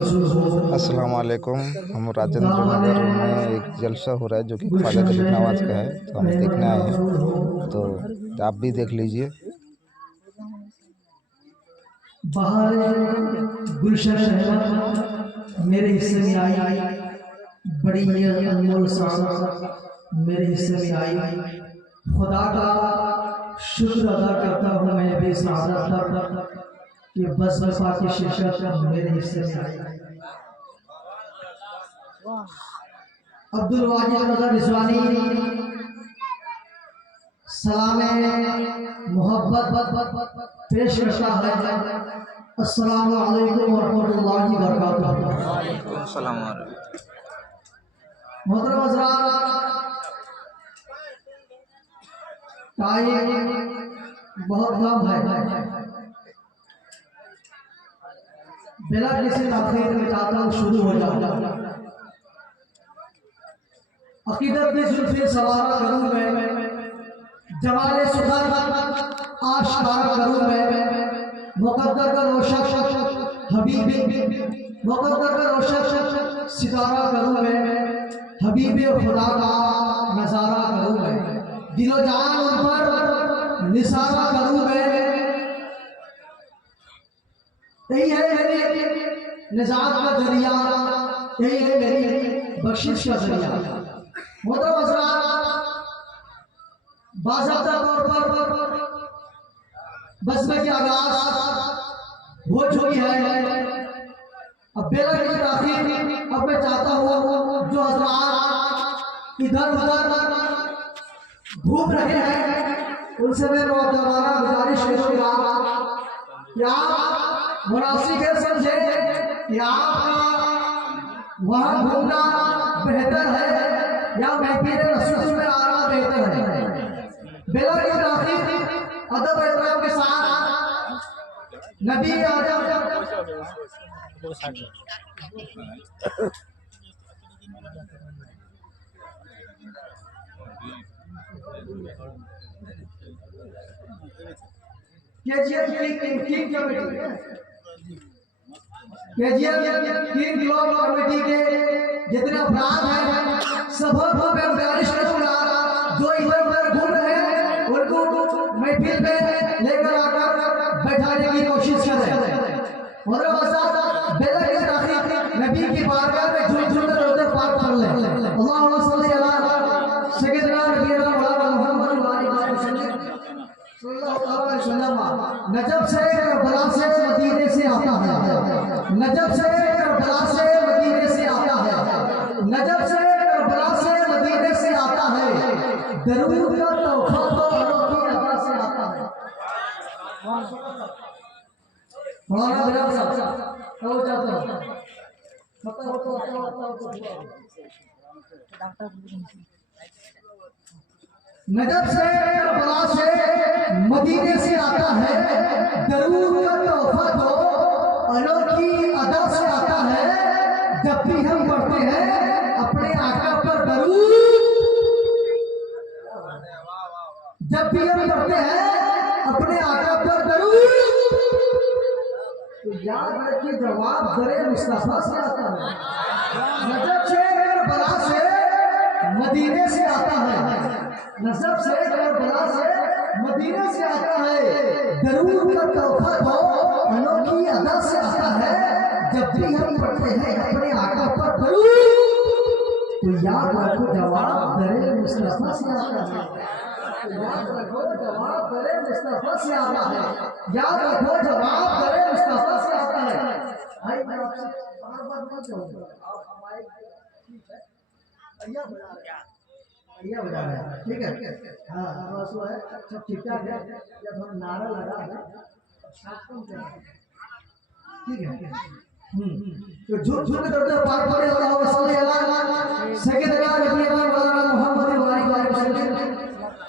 अस्सलाम वालेकुम। हम राजेंद्र नगर में एक जलसा हो रहा है जो कि ख्वाजा गरीब नवाज का है, तो हम देखने आए हैं, तो आप भी देख लीजिए। गुलशन मेरे हिस्से में आई, बड़ी अनमोल साथ मेरे हिस्से में आई। खुदा का शुक्र अदा करता हूँ मैं भी सादत कि बस बसा की शिरकत मेरे हिस्से में आई। अब्दुल वाजिद रज़ा रिज़वानी सलाम मोहब्बत पेश करता है। अस्सलामु अलैकुम व रहमतुल्लाहि व बरकातुहू। सलाम। मोहतरम हज़रात, टाइम बहुत कम है, बिना किसी ताख़ीर में चाहता हूँ शुरू हो जाऊँ। अकीदत की जुल्फ़ी सवारा करूँ मैं, जमाले सुखर आशिकारा करूँ मैं, मुक़द्दर का रोशन हबीबी, मुक़द्दर का रोशन सितारा करूँ मैं, हबीबी खुदा का नज़ारा करूँ मैं, दिलो जान उन पर निसारा करूँ मैं। यही है मेरी निजात का जरिया, यही है मेरी बख्शिश का जरिया। मोहतरम हज़रात, बाज़ाब्ता तौर पर बस्मे की आगाज़ हो चुकी है। अब बेला की ताख़ीर अब मैं चाहता हूँ जो हज़रात इधर उधर घूम रहे हैं उनसे मैं नौजवाना गुजारिश करूँगा कि आप मुनासिब है समझे कि आपका वहाँ घूमना बेहतर है या महफिल रसूल में आना बेहतर है। बेला की ताख़ीर अदब एहतराम के साथ नबी आजम तीन ब्लॉक कमेटी के जितने अफराद हैं सबको मैं गुजारिश करूंगा जो इधर उधर घूम रहे हैं उनको महफिल में लेकर आकर बैठाने की कोशिश करें। और बेला की ताख़ीर नबी की बारगाह में झूम झूम कर उधर पार कर लें। अल्लाहुम्मा सल्ली अला सय्यिदना नबीना मौलाना मुहम्मद व आलिहि सल्लल्लाहु अलैहि वसल्लम। नजब से करबला से मदीने से आता है, नजब से करबला से मदीने से आता है, नजब से करबला से मदीने से आता है, दरूद का तोहफा तो अनोखी अदा से आता है। मौलाना बिलाल साहब कहो जाते हो पता हो तो नजब से करबला से मदीने से आता है, दरूद का तोहफा तो अनोखी अदा से आता है। जब भी हम पढ़ते हैं अपने आका पर दरूद, जब भी हम पढ़ते हैं अपने आका पर दरूद, तो याद रखिए जवाब दरे मुस्तफा से आता है। नजब से करबला से मदीने से आता है, नजब से करबला से मदीने से आता है, दरूद का तोहफा तो अनोखी अदा से आता है। जब भी हम पढ़ते हैं अपने आका पर दरूद, तो याद रखो जवाब दरे मुस्तफा से आता है। याद रखो जवाब दरे मुस्तफा से आता है। याद रखो जवाब दरे मुस्तफा से आता है। भाई मैं आपसे बार-बार नहीं कहूँगा, आप हमारे ठीक है भैया बजा रहे हैं, भैया बजा रहे हैं, ठीक है। हाँ बस वो है, सब ठीक-ठाक है। जब हम नारा लगा है साथ कम करें, ठीक है। तो झूठ करते पार पड़े अल्लाह वसल्लम अला सय्यदना नबीना मौलाना मुहम्मद व आलिहि वसल्लम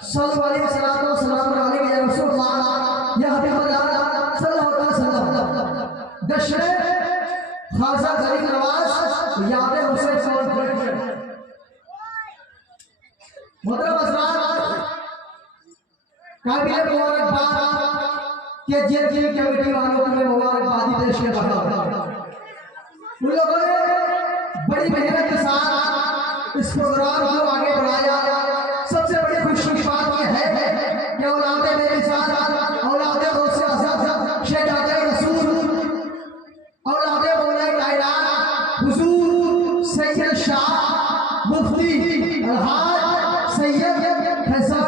सल्लल्लाहु अलैहि वसल्लम सलाम अलैहि या रसूलल्लाह या हबीबल्लाह सल्लल्लाहु अलैहि वसल्लम। दशरे ख्वाजा गरीब नवाज याद हुसैन कॉन्फ्रेंस। मोहतरम हज़रात, काबिल मुबारकबाद के जेल कमेटी वालों को मैं मुबारकबादी पेश कर रहा हूं। उन लोगों ने बड़ी मेहनत के साथ इस प्रोग्राम को आगे बढ़ाया। सबसे बड़ी खुशी की बात यह है कि औलादे मेरे साथ औलादे गौसे आज़म शहजादे रसूल औलादे मौला कायनात हुजूर सैयद शाह मुफ्ती अलहाज सैयद फैसल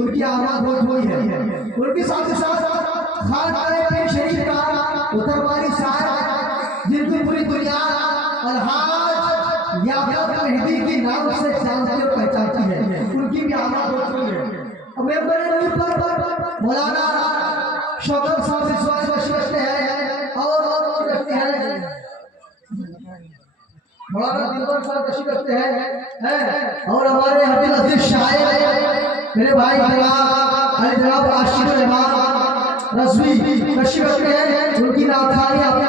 उनकी आवाज बहुत हुई है। उनके साथ खानदान पीर शरीफ का उतरवारी साहब जिनको पूरी दुनिया अलहाज याकूब मेहदी के नाम से जानती और पहचानती है, उनकी भी आवाज बहुत हुई है। अब मैं बड़े पर मौलाना शौकत साहब विश्वास रखते हैं और रखते हैं मौलाना दिलवर साहब तशरीफ रखते हैं और हमारे अब्दुल अजीज शायर मेरे भाई जनाब आशिक रहमान रज़वी तशरीफ रखते हैं। उनकी नात खानी आपके